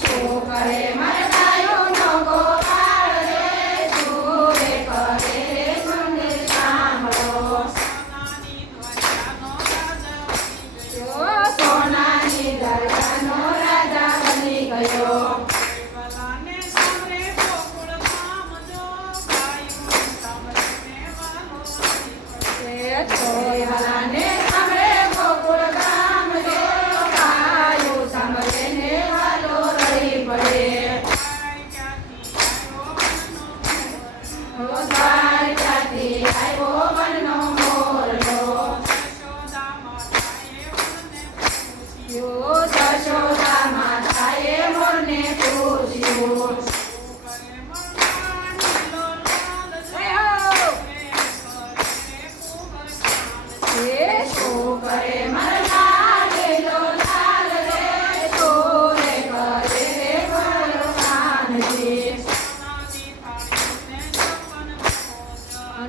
શું કરે મરતાયો નગો